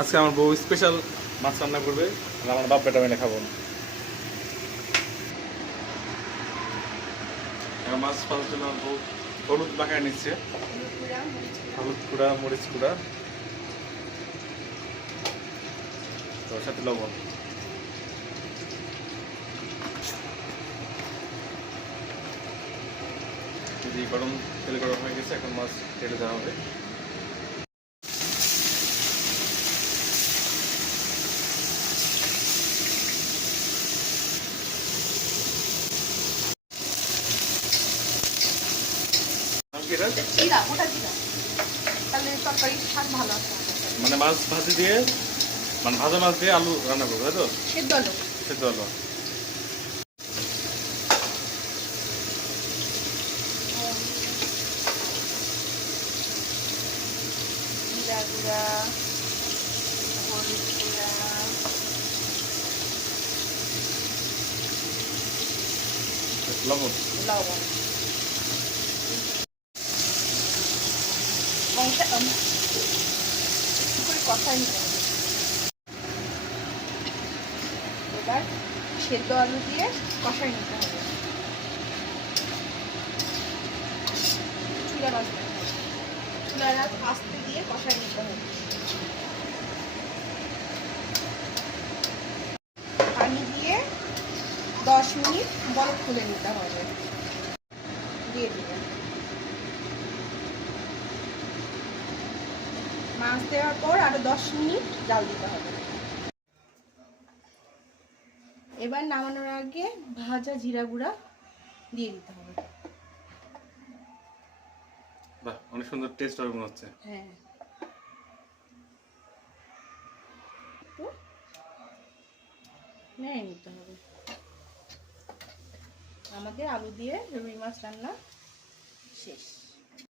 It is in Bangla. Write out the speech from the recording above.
আজকে আমার বউ স্পেশাল মাছ রান্না করবে, আর আমার বাপ বেটা মিলে খাবো। মাছ পাওয়ার জন্য আমার বউ হলুদ মাখায় নিচ্ছে, হলুদ গুঁড়া, মরিচ গুঁড়া, তার সাথে লবণ। যদি গরম তেলে গরম হয়ে গেছে, এখন মাছ ঢেলে দেওয়া হবে। মানে মাছ ভাজি দিয়ে, মানে ভাজা মাছ দিয়ে আলু রান্না করবো, তাই তো? সেদ্ধ আলু, সেদ্ধ আলু। জিরা গুঁড়া, হলুদ গুঁড়া, লবণ, লবণ, কষাই নিতে হবে। এবার সেদ্ধ আলু দিয়ে কষাই নিতে হবে। চুলা বাজতে হবে, চুলার আস্তে দিয়ে কষাই নিতে হবে। পানি দিয়ে 10 মিনিট বরফ তুলে নিতে হবে। দিয়ে দিবেন। মাছ দেওয়ার পর আরো 10 মিনিট জাল দিতে হবে। এবার নামানোর আগে ভাজা জিরা গুঁড়া দিয়ে দিতে হবে। বাহ, অনেক সুন্দর টেস্ট হবে মনে হচ্ছে। হ্যাঁ, নিয়ে নিতে হবে। আমাদের আলু দিয়ে রুই মাছ রান্না শেষ।